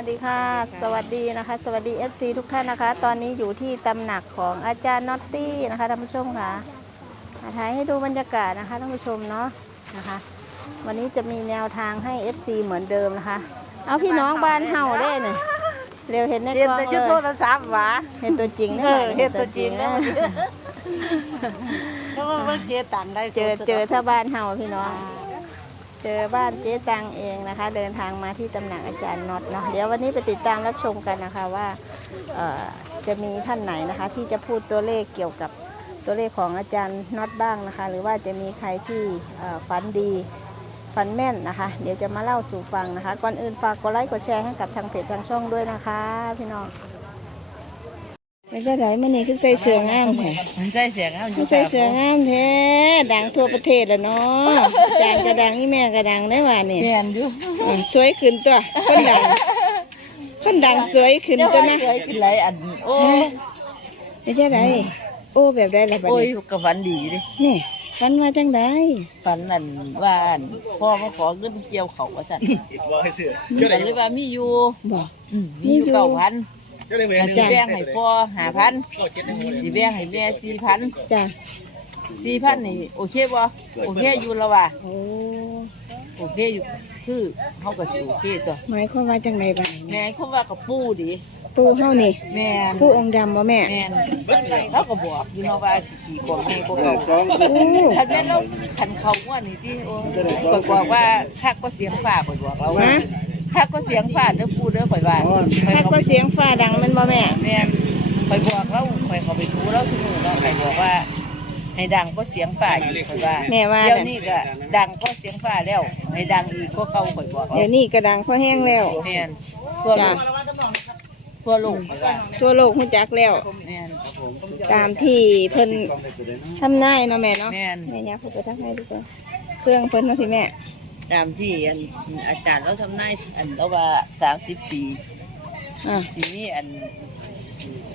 วัสดีค่ะ สวัสดีนะคะ สวัสดี FC ทุกท่านนะคะ ตอนนี้อยู่ที่ตำหนักของอาจารย์น็อตตี้นะคะท่านผู้ชมค่ะมาถ่ายให้ดูบรรยากาศนะคะท่านผู้ชมเนาะนะคะ วันนี้จะมีแนวทางให้ FC เหมือนเดิมนะคะ เอาพี่น้องบ้านเฮาได้เนี่ยเร็วเห็นในเห็นกล้องแต่เลยุทโทยรศัพท์หวะเห็นตัวจริงนะเออเห็นตัวจริงนะนะเพราะว่ามันเจตังได้เจอเจอถ้าบ้านเฮาพี่น้อง เจอบ้านเจ๊ตังเองนะคะ เดินทางมาที่ตำหนักอาจารย์น็อตเนาะเดี๋ยววันนี้ไปติดตามรับชมกันนะคะว่าจะมีท่านไหนนะคะ ที่จะพูดตัวเลขเกี่ยวกับตัวเลขของอาจารย์น็อตบ้างนะคะ หรือว่าจะมีใครที่ฝันดีฝันแม่นนะคะ เดี๋ยวจะมาเล่าสู่ฟังนะคะ ก่อนอื่นฝากกดไลค์กดแชร์ให้กับทางเพจทางช่องด้วยนะคะ พี่น้อง ไม่ได้ไหนมื่อนี้คือใส่เสื้องามแท้มันใส่เสียงครับคือใส่เสื้องามแท้ดังทั่วประเทศแล้วเนาะอาจารย์ก็ดังนี่แม่ก็ดังได้ว่านี่เนียนอยู่อะสวยขึ้นตัวคนดังคนดังสวยขึ้นเดี๋ยวตัวว่านะสวยขึ้นหลายอันโอ้ไม่ใช่ไรโอ้แบบได้ละบัดโอ้ยนี้กับฝันดีดินี่ฟันมาจังไดฝันนั่นว่าอันพ่อมาขอเงินเกี่ยวเขาว่าสั่นบอกให้เสือฝันเลยว่ามีอยู่บอกอืมมีอยู่เก้าพัน เจ้าได้เวรสิแบ่งให้พ่อห้าพันสิแบ่งให้แม่สี่พันจ้ะสี่พันนี่โอเคบ่โอเคอยู่แล้วว่ะโอ้โอเคอยู่คือเขาก็สิโอเคตัวหมายความว่าจังไดบัดนี้แม่เขาว่ากับปู่ดิปูเฮานี่แม่นผู้องค์ดำบ่แม่แม่นเขาก็บอกอยู่เนาะว่าสิขี่กองให้พวกเราสองโอ้คันแม่นเราคันเขาว่านี่ที่โอ้ข่อยบอกว่าคักก็เสียงฟ้าข่อยบอกเราว่า คักก็เสียงฟ้าเด้อปู่เด้อข่อยว่าข่อยถ้าเขาก็เสียงฟ้าดังแมันบ่แม่ แม่นข่อยบอกเราข่อยเขาไปดูแล้วทุกมื้อเนาะข่อยบอกว่า ให้ดังก็เสียงฟ้าอยู่ข่อยว่าแม่ว่า เดี๋ยวน่ะนี้ก็ดังก็เสียงฟ้าแล้ว ให้ดังอีกก็เก่าข่อยบอกเราเดี๋ยวนี้ก็ดังพอแห้งแล้ว แม่นทั่วโลจ้ะกทั่วโลกข่อยว่าทั่วโลกฮู้จักแล้ว แม่นตามที่เพิ่นทำนายเนาะแม่เนาะแม่น แม่ยักษ์เขาไปทำให้ดีกว่าเครื่องเพิ่นเนาะพี่แม่ ตามที่อันอาจารย์เราทำนายอันเราว่าสามสิบปีอะสีนี้อัน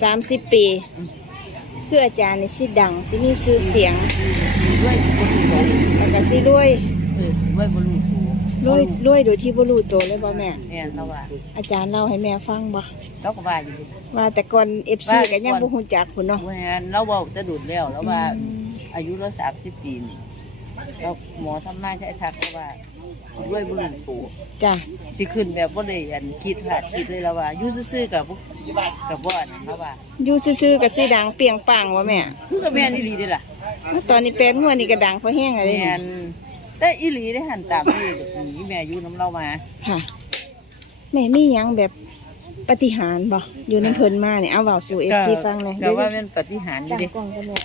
สามสิบปี คืออาจารย์นี่สิดังสิมีชื่อเสียงสีด้วยบรูโตแล้วก็สิรวยเออสีด้วยบรูโตรวยรวยโดยที่บ่รู้ตัวเลยบ่แม่ เนี่ยเราว่าอาจารย์เล่าให้แม่ฟังบ่เราก็ว่าอยู่ดิว่าแต่ก่อน FC ว่าก็ยังบ่ฮู้จักพุ่นเนาะแม่นเราบอกจะดุดแล้วแล้วว่า อายุเราสามสิบปีนี่ เราหมอทำนายใช้ทักเราว่าสีด้วยบรูโตจ้ะสิขึ้นแบบว่าเลยอันคิดผ่าดคิดเลยแล้วว่าอยุ่ซื่อๆกับพวกกับว่าอันเขาว่าอยู่ซื่อๆก็สิดังเปรียงปังบ่แม่คือกับแม่นอีหลีเด้อล่ะแล้วตอนนี้แปดงวดนี่ก็ดังพอแห้งแล้วเด้แม่นี่นแต่อีหลีได้หันตามที่แม่อยู่น้ำเรามาค่ะ แม่มีหยังแบบปฏิหารย์บ่อยู่ในเพิ่นมานี่เอาเว้าสู่ FC ฟังหน่อยก็ว่าเป็นปฏิหารย์อยู่ตั้งเดิกล้องกันแม่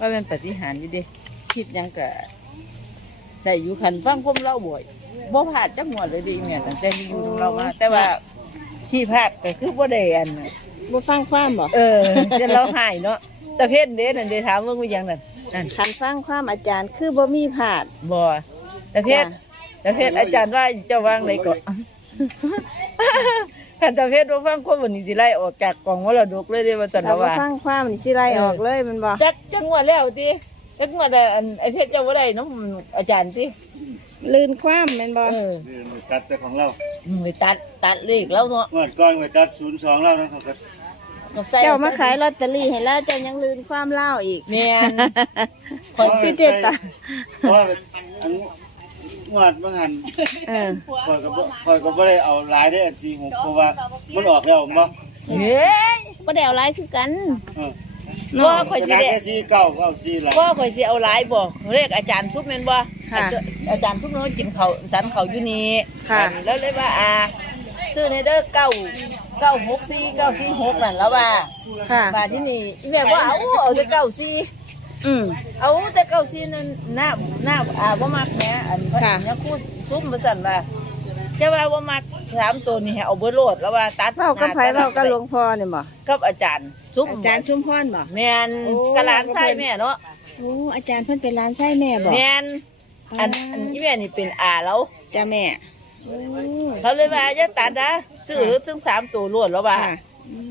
ว่าเป็นปฏิหารย์อยู่เดิคิดหยังกะใส่อยู่ขันฟังพมเล่าบ่อยบ่พลาดจักหมดเลยดิแม่ตั้งแต่มีอยู่น้ำเรามา แต่ว่าที่พลาดก็คือบ่ได้อันน่ะบ่ฟังความบ่เออจะเราหายเนาะแต่เพศเด้นั่นเด้ถามว่าว่าหยังนั่นนั่นคันฟังความอาจารย์คือบ่มีพลาด บ่แต่เพศแต่เพศอาจารย์ว่าเจะวางไหนก่อนขันตาเพศว่าฟังคนวันนี้สิไล่ออกจากกล่องว่าเราดกเลยเด้ว่าจันถ้าบ่ว่า ฟังความนี่สิไล่ออกเลยแมันบ่จักจังหวะแล้วติ จักงวดอันไอเพชรเจ้าว่าได้น้องอาจารย์ติลื่นความแม่นบ่เออตัดแต่ของเราไปตัดตัดเลขแล้วเนาะเมื่อก่อนไปตัดศูนย์สองเรานะครับก็ใส่เจ้ามาขายลอตเตอรี่ให้แล้วเจ้ายังลื่นความเล่าอีก แม่นคอยพี่เจตาเพราะว่าอันงวดเมื่อหันเออคอยก็บ่คอยก็บ่ได้เอาหลายได้อันสี่หกเพราะว่ามันออกแล้วบ่เฮ้ยบ่ได้เอาหลายคือกัน เออ บ่ข่อยสินักได้แค่สี่เก้าเก้าสี่หลายบ่ข่อยสิเอาหลายบ่เลขอาจารย์ซุปแม่นบ่ค่ะอาจารย์ซุปเนาะกินข้าวสันข้าวอยู่นี่ค่ะแล้วเลยว่าอ่าซื้อในเด้อเก้าเก้าหกสี่เก้าสี่หกนั่นแล้วว่าค่ะว่าที่นี่แม่ว่าเอาเอาแต่เก้าสี่อืมเอาแต่เก้าสี่นั่นหน้าหน้าอ่าว่ามักแหม่อันค่ะเนี่ยคูดซุ้มมาสั่นว่า จะว่าว่ามักสามตัวนี่ให้เอาเบอร์โหลดแล้วว่าตัดเว้ากับไผหน้เว้ากับหลวงพ่อนี่บ่กับอาจารย์ซุ้มอาจารย์ชุมพรบ่แม่นโอ้กะหลานไส้แม่เนาะโอ้อาจารย์เพิ่นเป็นร้านไส้แม่บ่แม่นอันอันที่แม่นี่เป็นอาแล้วจ้าแม่โอ้เขาเลยว่าจะตัดนะซื้อซึ่งสามตัวรวดแล้วว่าค่ะ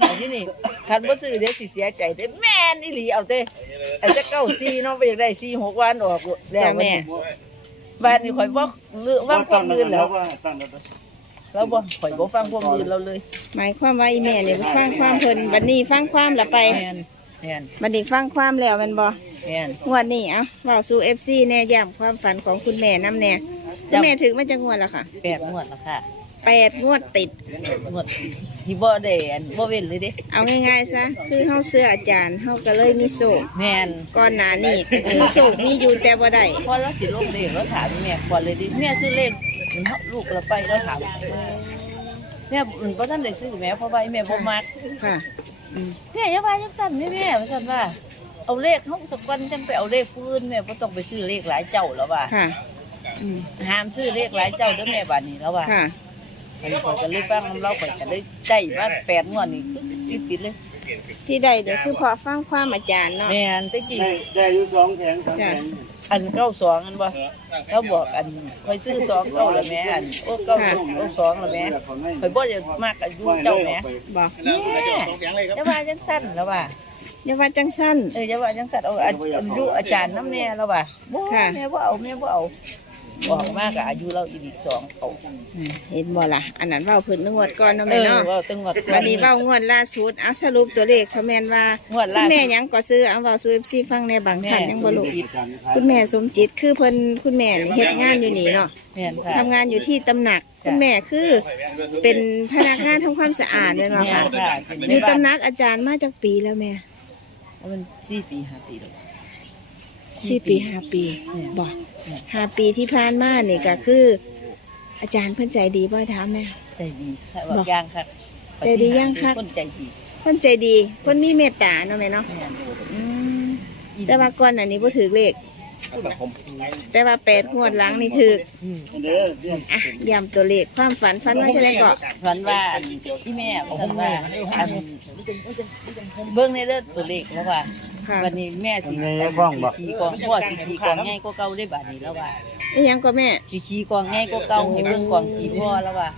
อันที่นี่คันบ่ซื้อเดี๋ยวสิเสียใจเด้แม่นอีหลีเอาเต้อาจจะเก้าซีเนาะไปอยากได้ซีหกวันออกแล้วจ้าวันแม่นี้ บ้านนี้ข่อยบ่เลือกว่างความลื่นแล้วว่าตั้งแล้วก็แล้วบ่ข่อยบ่ฟังความยืนเราเลยหมายความว่าอีแม่เนี่ยฟังความเพิ่นบัดนี้ฟังความละไปแม่นแม่นบัดนี้ฟังความแล้วแมันบ่แม่น งวดนี้เอ้าเว้าสู่ FC แน่ย้ำความฝันของคุณแม่น้ำแน่คุณแม่ถึงมาจากงวดแล้วค่ะ แปดงวดแล้วค่ะ แปดงวดติดงวดที่บ่ได้อันบ่เว้นเลยเด้เอาง่ายๆซะคือเฮาเสื้ออาจารย์เฮาก็เลยมีโศกแม่นก่อนหน้านี้ก็คือโศกมีอยู่แต่บ่ได้พอเราสิลงเลขเราถามแม่ก่อนเลยดิแม่ซื้อเลขมันเฮาลูกเราไปเราถามแม่มันบ่ทันได้ซื้อแม่เพราะว่าแม่บ่มักค่ะแม่อย่าว่าจังซั่นแม่แม่ว่าซั่นว่าเอาเลขเฮาสักวันจังไปเอาเลขผู้อื่นแม่บ่ต้องไปซื้อเลขหลายเจ้าแล้วว่าค่ะอืมห้ามซื้อเลขหลายเจ้าเด้อแม่บัดนี้แล้วว่า ค่ะ อันนี้ข่อยก็เลยฟังนำเราข่อยก็เลยได้มาแปดงวดนี่คือติดๆเลย ที่ได้เดี๋ยวคือพอฟังความอาจารย์เนาะ แม่นแตะกี้ได้ได้อยู่สองแขนสามแขนอันเก้าสองอันบ่เขาบอกอันข่อยซื้อสองเก้าละแม่อันโอ้เก้าสองเก้าสองละแม่ข่อยบ่ได้มากอายุเจ้าแม่บอกแม่จะว่าจังสั้นแล้วว่าอย่าว่าจังสั้นเออจะว่าจังสั้นเอาอายุอาจารย์น้ำแน่แล้วว่าบ่ค่ะแม่บ่เอาแม่บ่เอา บอกมากกับอายุเราอีกสองเอาเห็นบ่ล่ะ อันนั้นเว้าเพิ่นงวดก่อนเนาะเอแม่อเนาะว่าตึงงวดวันนี้เว้างวดล่าสุดเอาสรุปตัวเลขซะแม่นว่างวดคุล่าณสุดแม่หยังก็ซื้อเอาเว้าสู่ FC ฟังในบางท่านยังบ่รู้คุคุณแม่สมจิตคือเพิ่นคุณแม่นี่เฮ็ดงานอยู่นี่เนาะแม่นค่ะ ทำงานอยู่ที่ตำหนักคุณแม่คือเป็นพนักงานทำความสะอาดเลยเนาะแม่ค่ะนค่ะอยู่ตำหนักอาจารย์มาจากปีแล้วแม่ มันสี่ปีห้าปีแล้ว สี่ปีห้าปีบอกห้าปีที่ผ่านมานี่ก็คือ อาจารย์เพิ่นใจดีบ่ถามแม่ใจดีค่ะว่าย่างค่ะใจดีย่างคักคนใจดีเพิ่นใจดีเพิ่นมีเมตตาเนาะแม่เนาะแม่นอืมแต่ว่าก่อนอันนี้บ่ถือเลขแต่ว่าแปดงวดหลังนี่ถืออืมเด้อเด้ออะย้ำตัวเลขความฝันฝันว่าจะได้เกาะฝันว่าอันที่แม่ฝันว่าอันเบิ่งในเด้อตัวเลขแล้วว่า ค่ะวันนี้แม่สิขี่กองพ่อสิขี่กองง่ายก็เก่าได้บัดนี้แล้วว่าอีหยังก็แม่สิขี่กองง่ายก็เก่าให้เบิ่งกองขี่พ่อแล้วว่า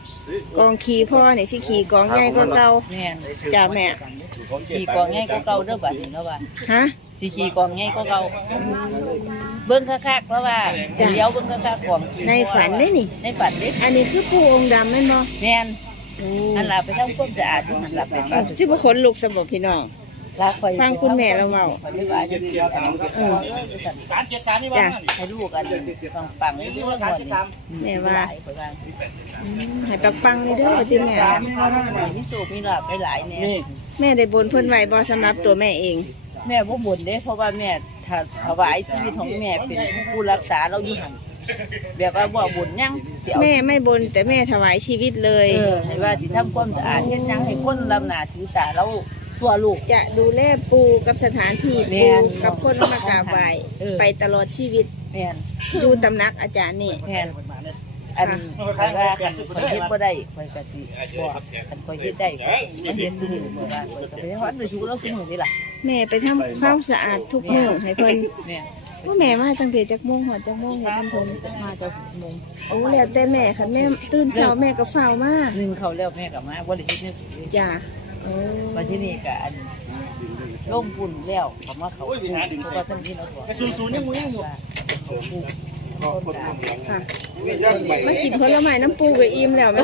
กองขี่พ่อนี่สิขี่กองใหญ่กว่าเก่าแม่นจ้าแม่ขี่กองง่ายก็เก่าเด้อบัดนี้แล้วว่าฮะ สิขี่กองง่ายก็เก่าเบิ่งคักๆแล้วว่าจ้ะเลี้ยวเบิ่งคักๆกองขี่ในฝันได้นี่ ในฝันเด้อันนี้คือผู้องค์ดำแม่นบ่แม่นอันล่ะไปทำความสะอาดอยู่หันหลับไปฝันสิบ่ขนลุกสมบพี่น้อง ลาข่อยฟังคุณแม่เราเว้าข่อยเลยว่าจะสิอันนี้เออสามเจ็ดสามนี่จ้ะบ้างให้ลูกอันปังปังๆด้วยสามหมดเจ็ดนี่สามแม่ว่าหลยข่อยว่าให้ปักปังๆนี่เด้อติแม่สามมีโศกมีลาบไปหลายแน่แม่ได้บนเพิ่นไว้บ่สำหรับตัวแม่เอง แม่บ่บ่นเด้เพราะว่าแม่ถ้าถวายชีวิตของแม่เป็นผู้รักษาเราอยู่หั่นแบบว่าบ่บ่นหยังสิเอาแม่ไม่บนแต่แม่ถวายชีวิตเลยเออให้ว่าสิทำความสะอาดเฮ็ดหยังให้คนลำหน้าถือตาเรา ทั่วโลก จะดูแลปูกับสถานที่แม่ปูนกับคนมากราบไหว้เออ ไปตลอดชีวิตแม่นอยู่ตำหนักอาจารย์นี่ แม่นอันข้อยว่าคันข่อยเฮ็ดบ่ได้ข่อยก็สิบอกคันข่อยเฮ็ดได้ข่อยมันเฮ็ดซุมื้อบ่ว่าข่อยก็ไปฮอดไปสู่เราซุมื้อนี่ล่ะแม่ไปทำความสะอาดทุกมื้อให้เพิ่นแม่นว่าแม่มาตั้งแต่จักโมงหอดจักโมงเฮ็ดนำเพิ่นมาจากนมโอ้แล้วแต่แม่คันแม่ตื่นเช้าแม่ก็เฝ้ามาหนึ่งเขาแล้วแม่ก็มาบ่ได้เฮ็ดเนี่ยจ้าโอ้ มาที่นี่ก็อันลงปุ่นแล้วเขามาเขาเพราะว่าท่านที่เราบอกศูนย์ศูนย์ยังมึงยังหมดค่ะมากินผลไม้น้ำปูก็อิ่มแล้วแม่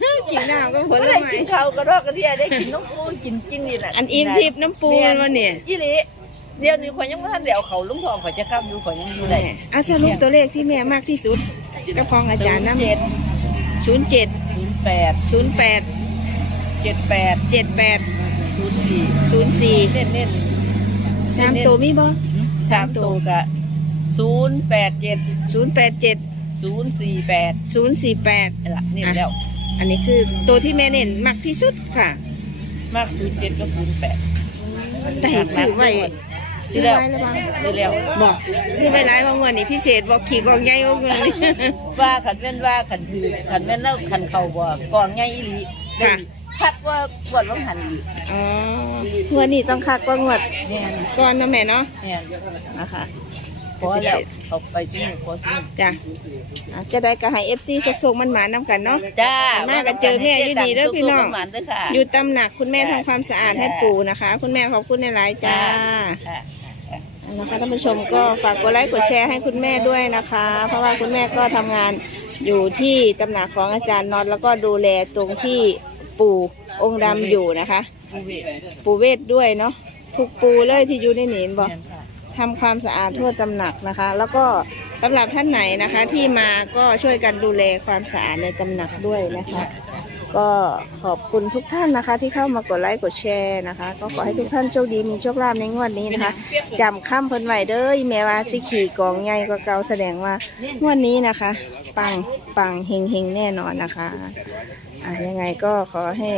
แม่กินน้ำก็ผบ่ลได้ไม้กินข้าวก็รอกกระเทียได้กินน้ำปูกินกินนี่แหละอันอิ่มทิพย์น้ำปูมันวะเนี่ยยี่หลีเดี๋ยวนี้ข่อยยังบ่ทันได้เอาเขาลุงทองข่อยจะข้ามอยู่ข่อยยังอยู่ได้อาสรุปตัวเลขที่แม่มากที่สุดกับของอาจารย์น้ำเจ็ดศูนย์เจ็ดศูนย์แปดศูนย์แปด เจ็ดแปดเจ็ดแปดศูนย์สี่ศูนย์สี่เน้นเน้นสามตัวมีบ่สามตัวกะศูนย์แปดเจ็ดศูนย์แปดเจ็ดศูนย์สี่แปดศูนย์สี่แปดนี่ละนี่แล้ว อันนี้คือตัวที่แม่เน้นมากที่สุดค่ะ มากศูนย์เจ็ดก็ศูนย์แปดแต่ซื้อไว้ซื้อไว้แล้วบ้างซื้อแล้วบอกซื้อไว้หลายบางวันนี่พิเศษบอกขี่กองใหญ่บางวันนี่ว่าขันแม่นว่าขันคือขันแม่นแล้วขันเขาบ่กองใหญ่อีหลี ค่ะคัดว่ากวดลงหันอีกอ๋องวดนี้ต้องคักกว่างวดแม่นก่อนนะแม่เนาะแม่นนะคะพอแล้วเขาไปที่นี่พอที่นี่จ้ะ อะจะได้ก็ให้เอฟซีส่งๆมันหมาน้ำกันเนาะ จ้ามาก็เจอแม่อยู่นี่เด้อพี่น้องสุขๆหวานๆเด้อค่ะอยู่ตำหนักคุณแม่ทำความสะอาดให้ปู่นะคะ คุณแม่ขอบคุณในหลายๆจ้า ค่ะ นะคะท่านผู้ชมก็ฝากกดไลค์กดแชร์ให้คุณแม่ด้วยนะคะ เพราะว่าคุณแม่ก็ทำงานอยู่ที่ตำหนักของอาจารย์น็อตแล้วก็ดูแลตรงที่ ปู่องค์ดำอยู่นะคะผู้เวทปู่เวทด้วยเนาะทุกปูเลยที่อยู่ในหนีนบอกแม่นค่ะทำความสะอาดทั่วตำหนักนะคะ แล้วก็สำหรับท่านไหนนะคะ ที่มาก็ช่วยกันดูแลความสะอาดในตำหนักด้วยนะคะ ก็ขอบคุณทุกท่านนะคะ ที่เข้ามากดไลค์กดแชร์นะคะ ก็ขอให้ทุกท่านโชคดีมีโชคลาภในงวดนี้นะคะจำข้ามเพิ่นไหวเด้อแม้ว่าสิขี่กองใหญ่ก็เก่าแสดงว่างวดนี้นะคะ ปังปังเฮงเฮงแน่นอนนะคะ อะยังไงก็ขอให้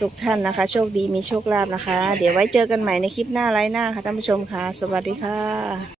ทุกท่านนะคะ โชคดีมีโชคลาภนะคะ เดี๋ยวไว้เจอกันใหม่ในคลิปหน้าไลฟ์หน้าค่ะท่านผู้ชมค่ะ สวัสดีค่ะ